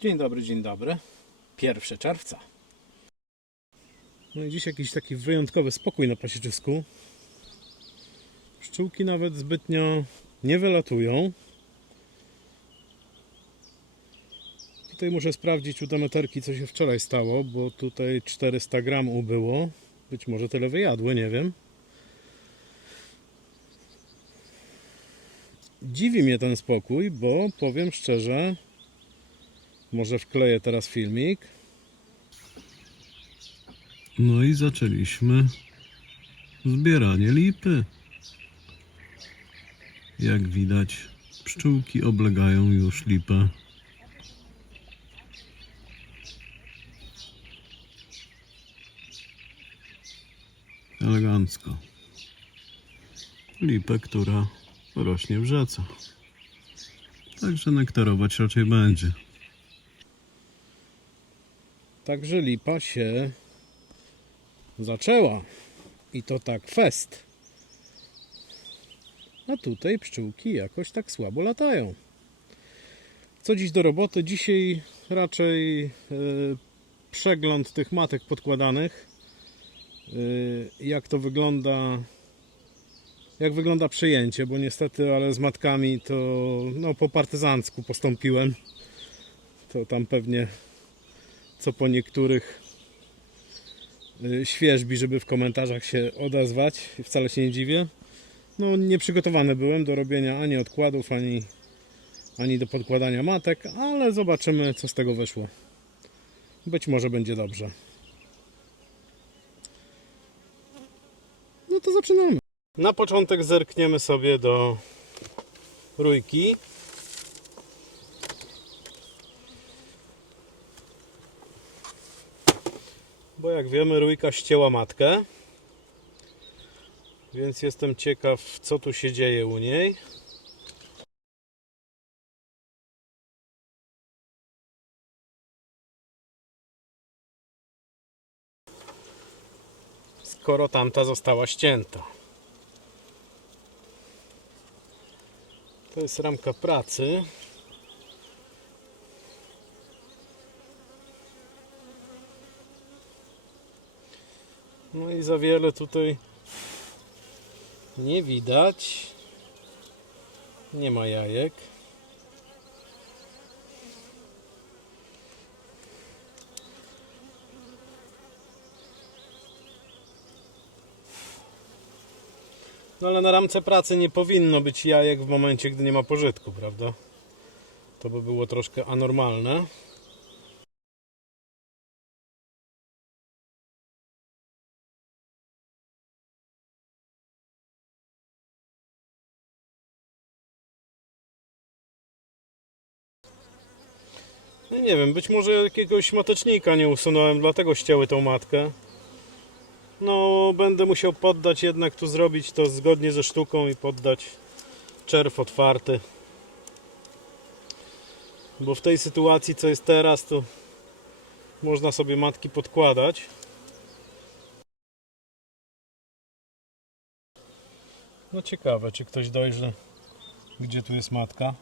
Dzień dobry, dzień dobry. 1 czerwca. No i dziś jakiś taki wyjątkowy spokój na Pasieczysku. Pszczółki nawet zbytnio nie wylatują. Tutaj muszę sprawdzić u demeterki, co się wczoraj stało, bo tutaj 400 gram ubyło. Być może tyle wyjadły, nie wiem. Dziwi mnie ten spokój, bo powiem szczerze, może wkleję teraz filmik. No i zaczęliśmy zbieranie lipy. Jak widać, pszczółki oblegają już lipę. Elegancko. Lipę, która rośnie w rzece. Także nektarować raczej będzie. Także lipa się zaczęła. I to tak fest. A tutaj pszczółki jakoś tak słabo latają. Co dziś do roboty? Dzisiaj raczej przegląd tych matek podkładanych. Jak to wygląda, jak wygląda przejęcie, bo niestety, ale z matkami to no, po partyzancku postąpiłem. To tam pewnie co po niektórych świeżbi, żeby w komentarzach się odezwać. Wcale się nie dziwię. No, nieprzygotowany byłem do robienia ani odkładów, ani do podkładania matek, ale zobaczymy, co z tego wyszło. Być może będzie dobrze. No to zaczynamy. Na początek zerkniemy sobie do rójki. Bo jak wiemy, rójka ścięła matkę. Więc jestem ciekaw, co tu się dzieje u niej. Skoro tamta została ścięta. To jest ramka pracy. No i za wiele tutaj nie widać. Nie ma jajek. No ale na ramce pracy nie powinno być jajek w momencie, gdy nie ma pożytku, prawda? To by było troszkę anormalne. No nie wiem, być może jakiegoś matecznika nie usunąłem, dlatego ścięły tą matkę. No, będę musiał poddać jednak tu zrobić to zgodnie ze sztuką i poddać czerw otwarty. Bo w tej sytuacji, co jest teraz, to można sobie matki podkładać. No ciekawe, czy ktoś dojrzy, gdzie tu jest matka.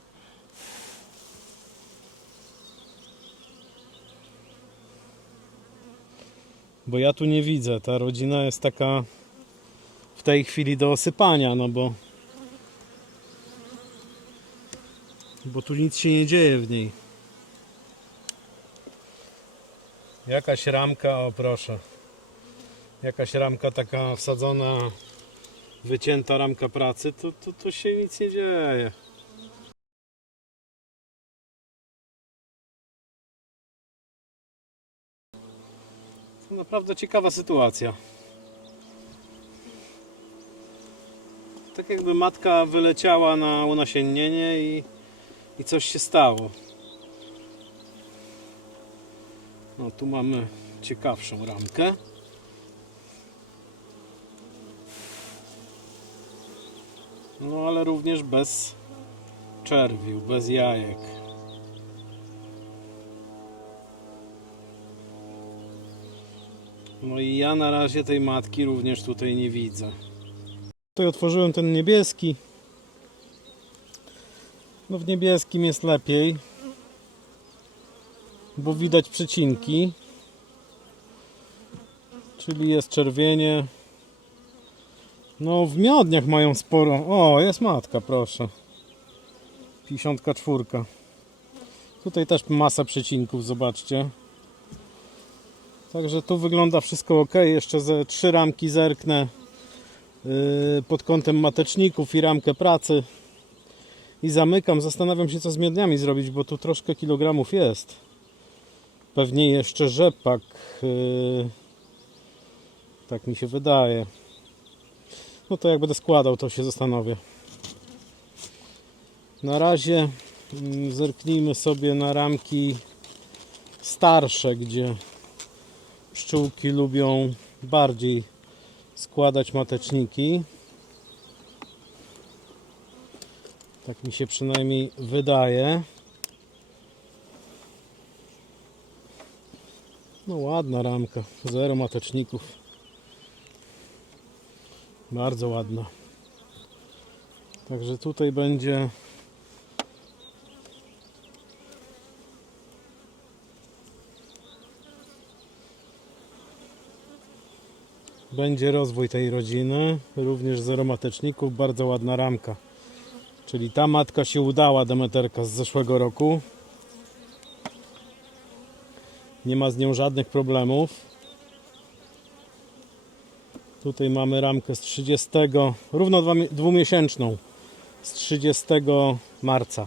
Bo ja tu nie widzę. Ta rodzina jest taka w tej chwili do osypania, no bo tu nic się nie dzieje w niej. Jakaś ramka, o proszę. Jakaś ramka taka wsadzona, wycięta ramka pracy, to się nic nie dzieje. To naprawdę ciekawa sytuacja. Tak jakby matka wyleciała na unasiennienie i coś się stało. No tu mamy ciekawszą ramkę. No ale również bez czerwiu, bez jajek. No i ja na razie tej matki również tutaj nie widzę. Tutaj otworzyłem ten niebieski. No w niebieskim jest lepiej. bo widać przecinki, czyli jest czerwienie. No w miodniach mają sporo. O, jest matka, proszę. 54. Tutaj też masa przecinków, zobaczcie. Także tu wygląda wszystko ok. Jeszcze ze 3 ramki zerknę pod kątem mateczników i ramkę pracy. I zamykam. Zastanawiam się, co z miodniami zrobić, bo tu troszkę kilogramów jest. Pewnie jeszcze rzepak. Tak mi się wydaje. No to jak będę składał, to się zastanowię. Na razie zerknijmy sobie na ramki starsze, gdzie pszczółki lubią bardziej składać mateczniki. Tak mi się przynajmniej wydaje. No ładna ramka, 0 mateczników. Bardzo ładna. Także tutaj będzie rozwój tej rodziny. Również 0 mateczników, bardzo ładna ramka. Czyli ta matka się udała, Demeterka z zeszłego roku. Nie ma z nią żadnych problemów. Tutaj mamy ramkę z 30, równo dwumiesięczną, z 30 marca.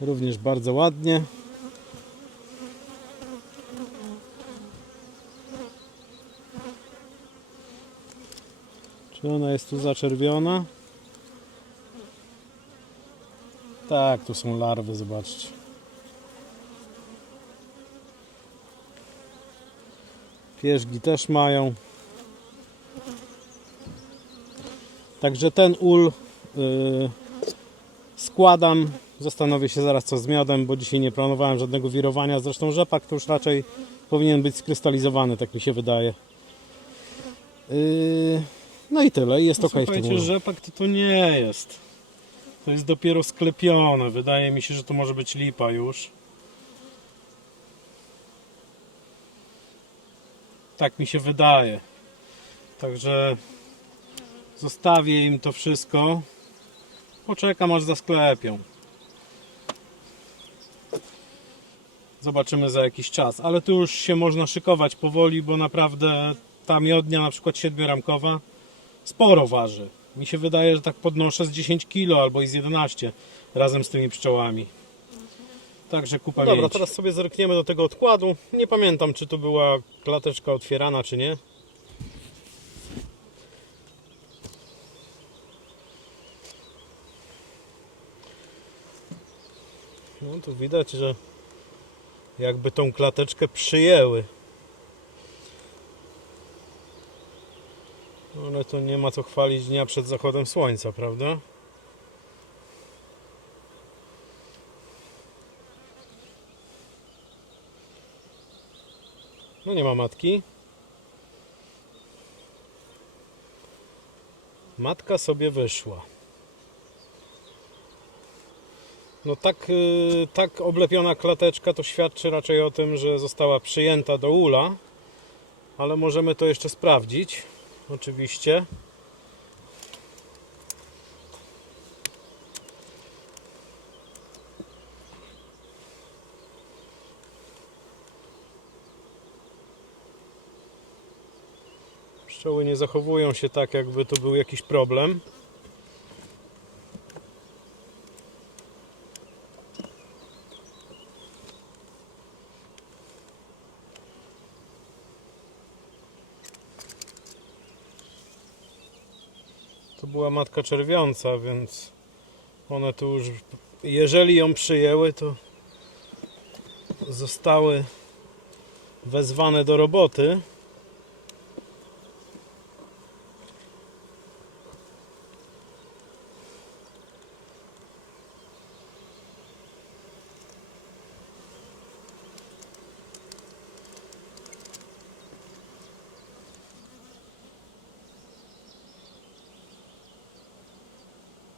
Również bardzo ładnie. Czy ona jest tu zaczerwiona? Tak, tu są larwy, zobaczcie. Pierzgi też mają. Także ten ul składam. Zastanowię się zaraz, co z miodem, bo dzisiaj nie planowałem żadnego wirowania. Zresztą rzepak to już raczej powinien być skrystalizowany, tak mi się wydaje. No i tyle. Jest ok w tym ulu. Słuchajcie, rzepak to nie jest. To jest dopiero sklepione. Wydaje mi się, że to może być lipa już. Tak mi się wydaje. Także zostawię im to wszystko. Poczekam, aż zasklepią. Zobaczymy za jakiś czas. Ale tu już się można szykować powoli, bo naprawdę ta miodnia, na przykład 7-ramkowa, sporo waży. Mi się wydaje, że tak podnoszę z 10 kg albo i z 11 razem z tymi pszczołami. Także kupa miedzi. Dobra, teraz sobie zerkniemy do tego odkładu. Nie pamiętam, czy tu była klateczka otwierana, czy nie. No tu widać, że jakby tą klateczkę przyjęły. Ale to nie ma co chwalić dnia przed zachodem słońca, prawda? No nie ma matki. Matka sobie wyszła. No tak oblepiona klateczka to świadczy raczej o tym, że została przyjęta do ula. Ale możemy to jeszcze sprawdzić. Oczywiście. Pszczoły nie zachowują się tak, jakby to był jakiś problem. To była matka czerwiąca, więc one tu już, jeżeli ją przyjęły, to zostały wezwane do roboty.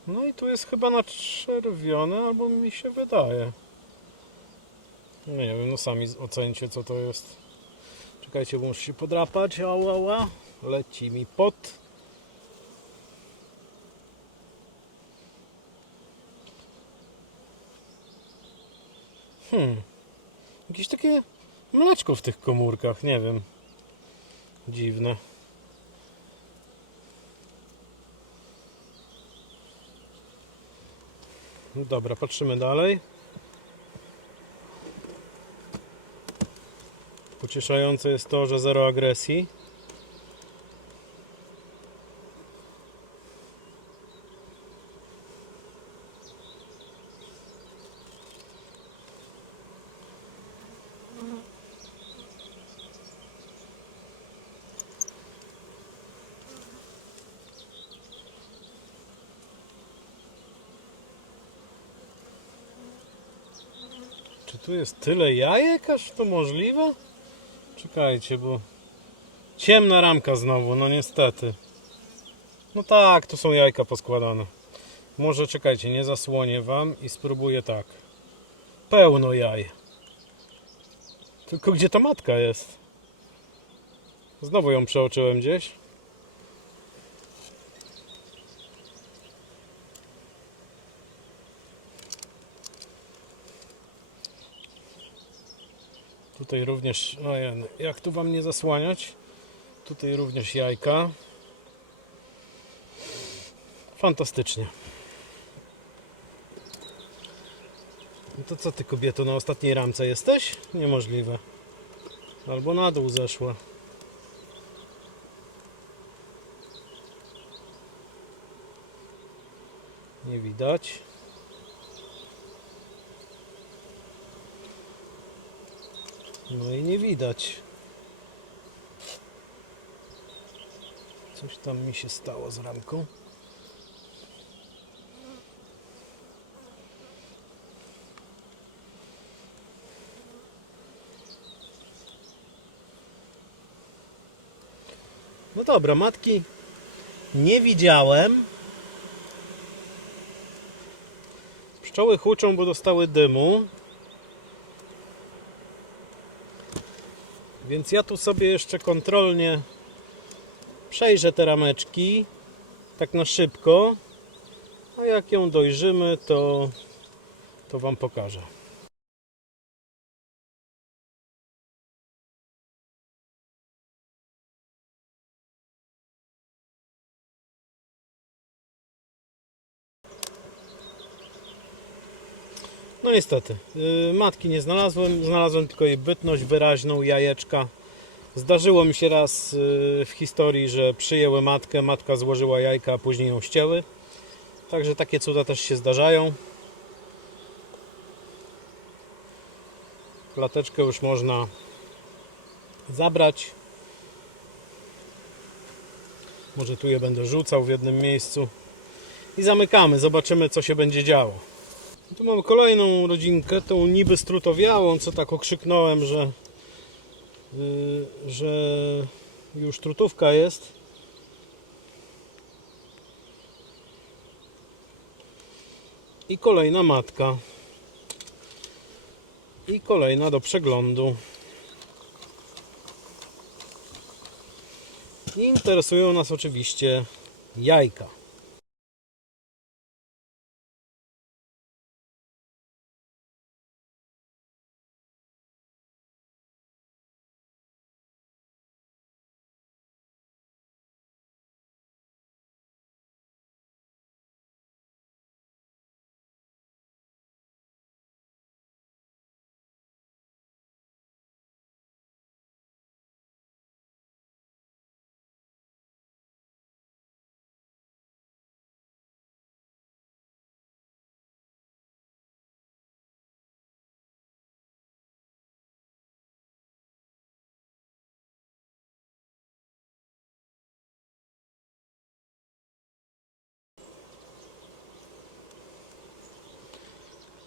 No i tu jest chyba naczerwione, albo mi się wydaje. Nie wiem, no sami ocencie, co to jest. Czekajcie, bo muszę się podrapać. Ała. Leci mi pot. Jakieś takie mleczko w tych komórkach, nie wiem. Dziwne. No dobra, patrzymy dalej. Pocieszające jest to, że zero agresji. Czy tu jest tyle jajek, aż to możliwe? Czekajcie, bo ciemna ramka znowu, no niestety. No tak, tu są jajka poskładane. Może czekajcie, nie zasłonię wam i spróbuję tak. Pełno jaj. Tylko gdzie ta matka jest? Znowu ją przeoczyłem gdzieś. Tutaj również, ojej, jak tu wam nie zasłaniać? Tutaj również jajka. Fantastycznie. No to co ty, kobieto, na ostatniej ramce jesteś? Niemożliwe. Albo na dół zeszła. Nie widać. No i nie widać. Coś tam mi się stało z ramką. No dobra, matki nie widziałem. Pszczoły huczą, bo dostały dymu. Więc ja tu sobie jeszcze kontrolnie przejrzę te rameczki. Tak na szybko. A jak ją dojrzymy, to wam pokażę. No niestety, matki nie znalazłem tylko jej bytność wyraźną, jajeczka. Zdarzyło mi się raz w historii, że przyjęły matkę, matka złożyła jajka, a później ją ścięły. Także takie cuda też się zdarzają. Klateczkę już można zabrać. Może tu je będę rzucał w jednym miejscu. I zamykamy, zobaczymy, co się będzie działo. Tu mamy kolejną rodzinkę, tą niby strutowiałą, co tak okrzyknąłem, że już trutówka jest. I kolejna matka. I kolejna do przeglądu. I interesują nas oczywiście jajka.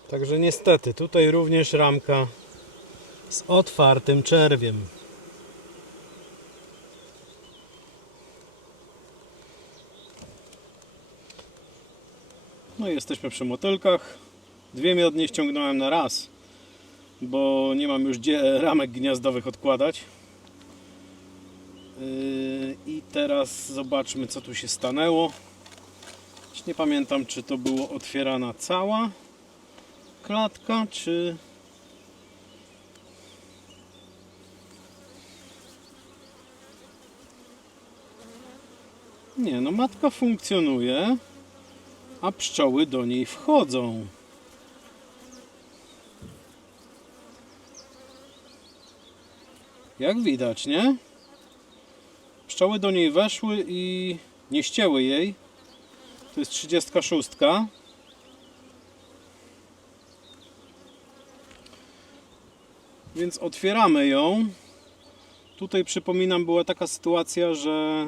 Także niestety, tutaj również ramka z otwartym czerwiem. No i jesteśmy przy motylkach. Dwie miodnie ściągnąłem na raz, bo nie mam już gdzie ramek gniazdowych odkładać. I teraz zobaczmy, co tu się stanęło. Nie pamiętam, czy to było otwierana cała klatka, czy... Nie, no matka funkcjonuje, a pszczoły do niej wchodzą. Jak widać, nie? Pszczoły do niej weszły i nie ścięły jej. To jest 36. Więc otwieramy ją. Tutaj przypominam, była taka sytuacja, że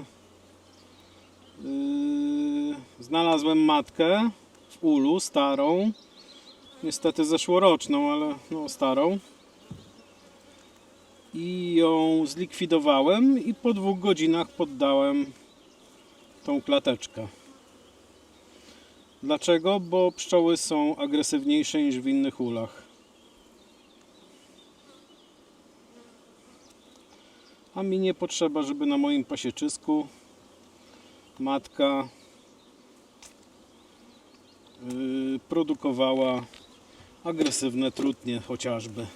znalazłem matkę w ulu, starą. Niestety zeszłoroczną, ale no starą. I ją zlikwidowałem i po 2 godzinach poddałem tą klateczkę. Dlaczego? Bo pszczoły są agresywniejsze niż w innych ulach. A mi nie potrzeba, żeby na moim pasieczysku matka produkowała agresywne trutnie chociażby.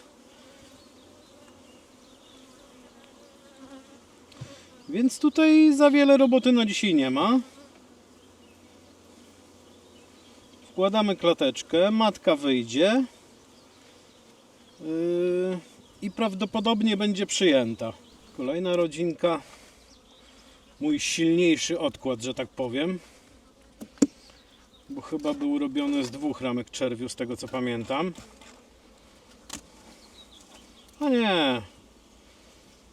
Więc tutaj za wiele roboty na dzisiaj nie ma. Wkładamy klateczkę, matka wyjdzie i prawdopodobnie będzie przyjęta. Kolejna rodzinka. Mój silniejszy odkład, że tak powiem. Bo chyba był robiony z 2 ramek czerwiu, z tego co pamiętam. A nie.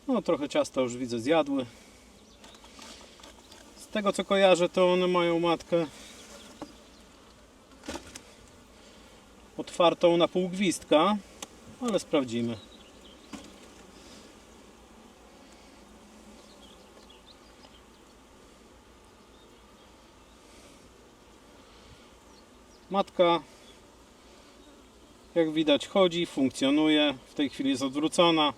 No trochę ciasta już widzę zjadły. Z tego co kojarzę, to one mają matkę otwartą na pół gwizdka, ale sprawdzimy. Matka, jak widać, chodzi, funkcjonuje. W tej chwili jest odwrócona.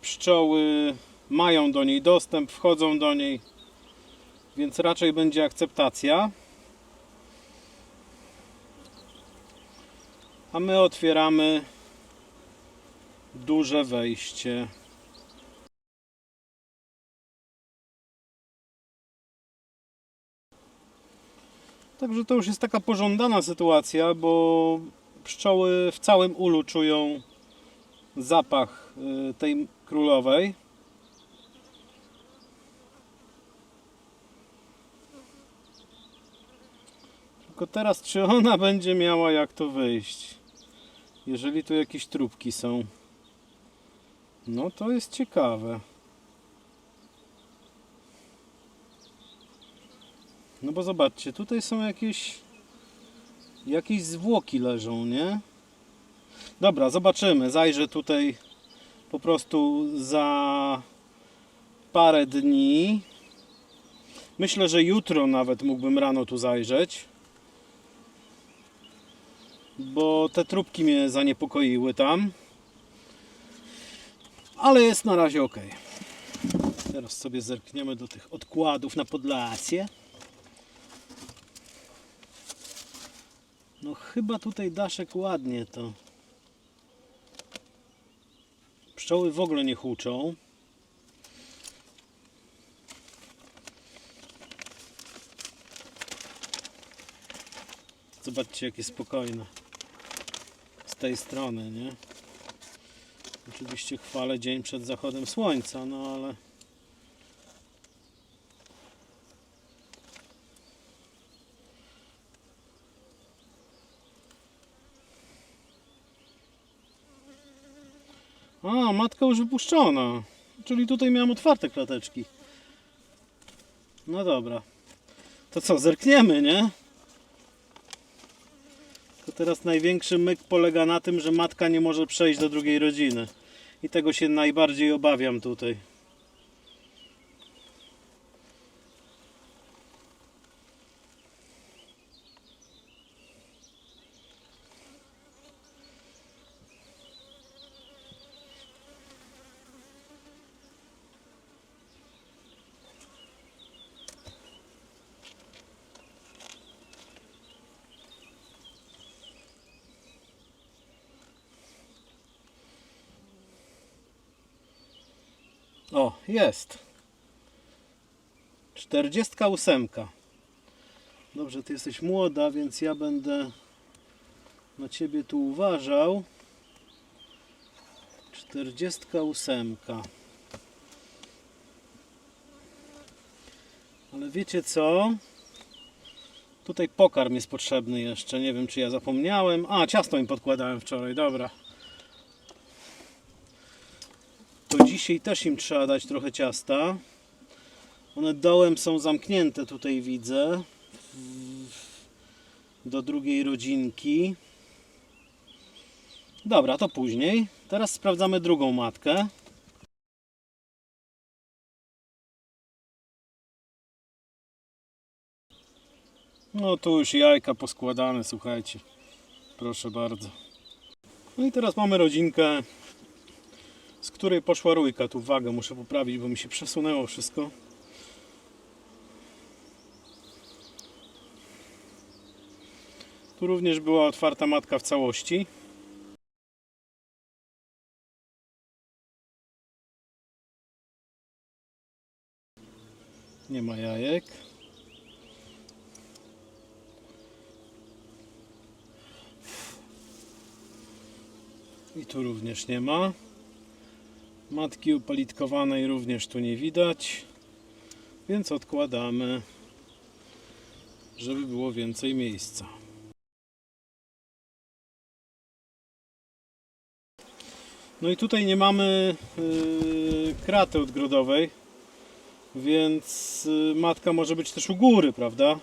Pszczoły mają do niej dostęp, wchodzą do niej, więc raczej będzie akceptacja. A my otwieramy duże wejście. Także to już jest taka pożądana sytuacja, bo pszczoły w całym ulu czują zapach tej królowej. Tylko teraz, czy ona będzie miała jak to wyjść? Jeżeli tu jakieś trupki są. No to jest ciekawe. No bo zobaczcie, tutaj są jakieś zwłoki leżą, nie? Dobra, zobaczymy. Zajrzę tutaj po prostu za parę dni. Myślę, że jutro nawet mógłbym rano tu zajrzeć. Bo te trupki mnie zaniepokoiły tam. Ale jest na razie ok. Teraz sobie zerkniemy do tych odkładów na Podlasie. No chyba tutaj daszek ładnie to. Pszczoły w ogóle nie huczą. Zobaczcie, jakie spokojne. Z tej strony, nie? Oczywiście chwalę dzień przed zachodem słońca, no ale... A, matka już wypuszczona. Czyli tutaj miałem otwarte klateczki. No dobra. To co, zerkniemy, nie? To teraz największy myk polega na tym, że matka nie może przejść do drugiej rodziny. I tego się najbardziej obawiam tutaj. jest. 48. Dobrze, ty jesteś młoda, więc ja będę na ciebie tu uważał. 48. Ale wiecie co? Tutaj pokarm jest potrzebny jeszcze. Nie wiem, czy ja zapomniałem. A, ciasto im podkładałem wczoraj, dobra. To dzisiaj też im trzeba dać trochę ciasta. One dołem są zamknięte, tutaj widzę. Do drugiej rodzinki. Dobra, to później. Teraz sprawdzamy drugą matkę. No tu już jajka poskładane, słuchajcie. Proszę bardzo. No i teraz mamy rodzinkę, z której poszła rójka. Tu wagę muszę poprawić, bo mi się przesunęło wszystko. Tu również była otwarta matka w całości. Nie ma jajek. I tu również nie ma. Matki upalitkowanej również tu nie widać. Więc odkładamy, żeby było więcej miejsca. No i tutaj nie mamy kraty odgrodowej, więc matka może być też u góry, prawda?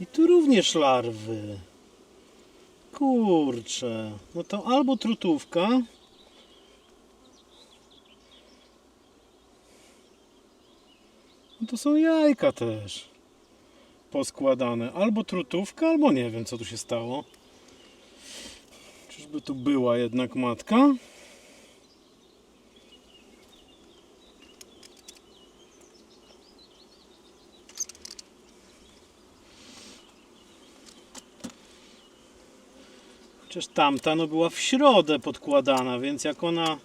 I tu również larwy. Kurczę, no to albo trutówka, no to są jajka też poskładane. Albo trutówka, albo nie wiem, co tu się stało. Czyżby tu była jednak matka? Chociaż tamta no była w środę podkładana, więc jak ona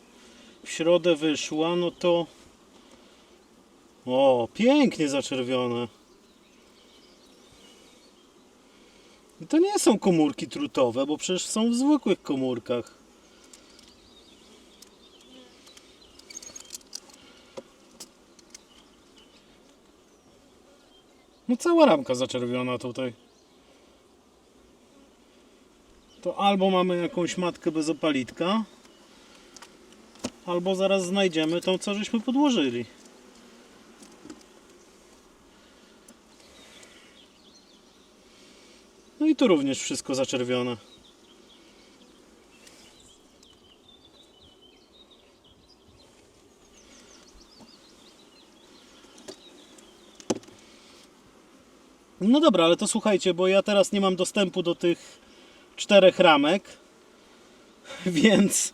w środę wyszła, no to... O, pięknie zaczerwione. I to nie są komórki trutowe, bo przecież są w zwykłych komórkach. No cała ramka zaczerwiona tutaj. To albo mamy jakąś matkę bez opalitka, albo zaraz znajdziemy tą, co żeśmy podłożyli. No i tu również wszystko zaczerwione. No dobra, ale to słuchajcie, bo ja teraz nie mam dostępu do tych 4 ramek, więc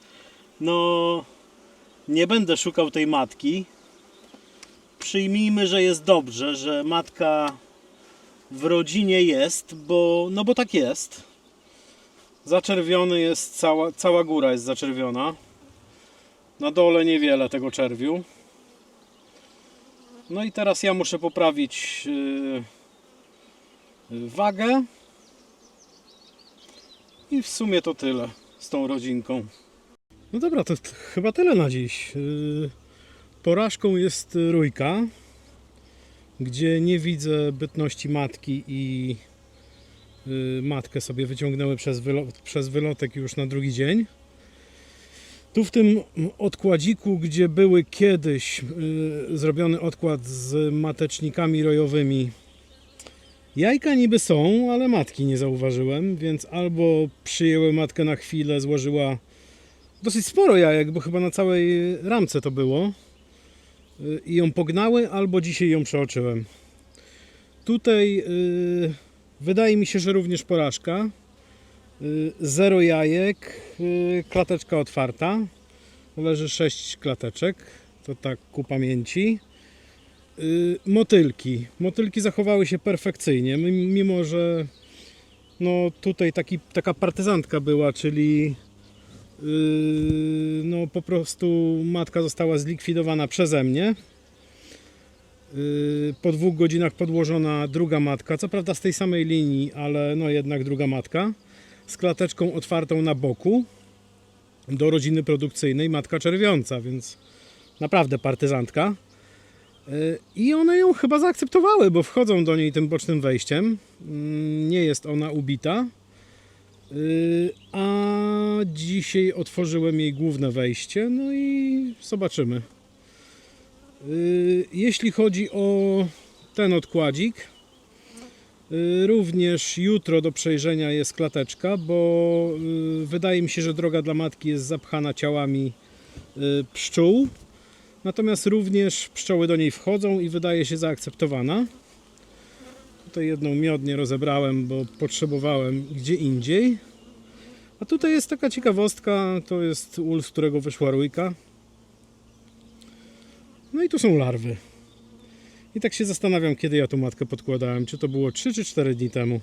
no nie będę szukał tej matki. Przyjmijmy, że jest dobrze, że matka w rodzinie jest, bo no bo tak jest. Zaczerwiony jest, cała góra jest zaczerwiona. Na dole niewiele tego czerwiu. No i teraz ja muszę poprawić wagę. I w sumie to tyle z tą rodzinką. No dobra, to chyba tyle na dziś. Porażką jest rójka, gdzie nie widzę bytności matki i matkę sobie wyciągnęły przez wylotek już na drugi dzień. Tu w tym odkładziku, gdzie były kiedyś zrobiony odkład z matecznikami rojowymi, jajka niby są, ale matki nie zauważyłem, więc albo przyjęły matkę na chwilę, złożyła dosyć sporo jajek, bo chyba na całej ramce to było i ją pognały, albo dzisiaj ją przeoczyłem. Tutaj wydaje mi się, że również porażka. 0 jajek, klateczka otwarta, leży 6 klateczek, to tak ku pamięci. Motylki zachowały się perfekcyjnie, mimo że No tutaj taka partyzantka była, czyli no po prostu matka została zlikwidowana przeze mnie. Po 2 godzinach podłożona druga matka, co prawda z tej samej linii, ale no jednak druga matka, z klateczką otwartą na boku do rodziny produkcyjnej, matka czerwiąca, więc naprawdę partyzantka. I one ją chyba zaakceptowały, bo wchodzą do niej tym bocznym wejściem. Nie jest ona ubita. A dzisiaj otworzyłem jej główne wejście, no i zobaczymy. Jeśli chodzi o ten odkładzik, również jutro do przejrzenia jest klateczka, bo wydaje mi się, że droga dla matki jest zapchana ciałami pszczół. Natomiast również pszczoły do niej wchodzą i wydaje się zaakceptowana. Tutaj jedną miodnię rozebrałem, bo potrzebowałem gdzie indziej. A tutaj jest taka ciekawostka, to jest ul, z którego wyszła rójka. No i tu są larwy. I tak się zastanawiam, kiedy ja tą matkę podkładałem. Czy to było 3 czy 4 dni temu.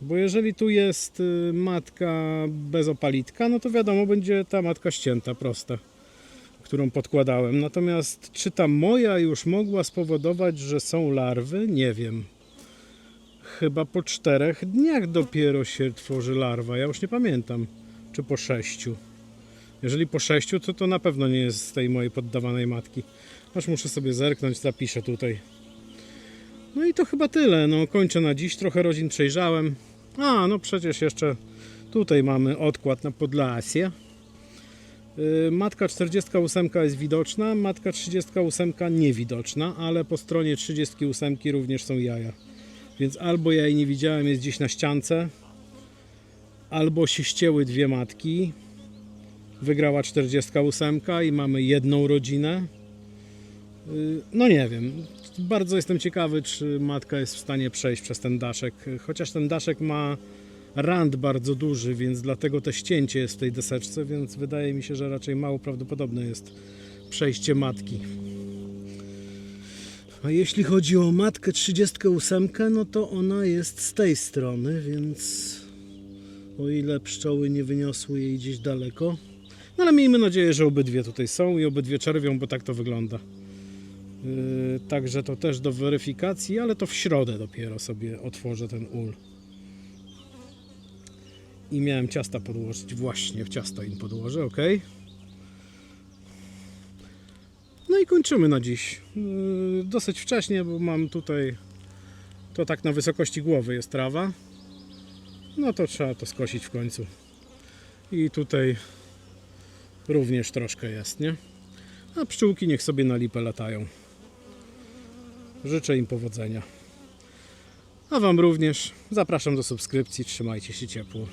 Bo jeżeli tu jest matka bez opalitka, no to wiadomo, będzie ta matka ścięta, prosta, którą podkładałem. Natomiast czy ta moja już mogła spowodować, że są larwy? Nie wiem. Chyba po 4 dniach dopiero się tworzy larwa. Ja już nie pamiętam. Czy po 6. Jeżeli po 6, to na pewno nie jest z tej mojej poddawanej matki. Aż muszę sobie zerknąć, zapiszę tutaj. No i to chyba tyle. No, kończę na dziś. Trochę rodzin przejrzałem. A, no przecież jeszcze tutaj mamy odkład na Podlasie. Matka 48 jest widoczna, matka 38 niewidoczna, ale po stronie 38 również są jaja. Więc albo ja jej nie widziałem, jest gdzieś na ściance, albo się ścięły 2 matki. Wygrała 48 i mamy jedną rodzinę. No nie wiem. Bardzo jestem ciekawy, czy matka jest w stanie przejść przez ten daszek. Chociaż ten daszek ma rand bardzo duży, więc dlatego te ścięcie jest w tej deseczce, więc wydaje mi się, że raczej mało prawdopodobne jest przejście matki. A jeśli chodzi o matkę 38, no to ona jest z tej strony, więc o ile pszczoły nie wyniosły jej gdzieś daleko. No ale miejmy nadzieję, że obydwie tutaj są i obydwie czerwią, bo tak to wygląda. Także to też do weryfikacji, ale to w środę dopiero sobie otworzę ten ul. I miałem ciasta podłożyć, właśnie w ciasto im podłożę, ok. No i kończymy na dziś. Dosyć wcześnie, bo mam tutaj, to tak na wysokości głowy jest trawa. No to trzeba to skosić w końcu. I tutaj również troszkę jest, nie? A pszczółki niech sobie na lipę latają. Życzę im powodzenia. A Wam również zapraszam do subskrypcji. Trzymajcie się ciepło.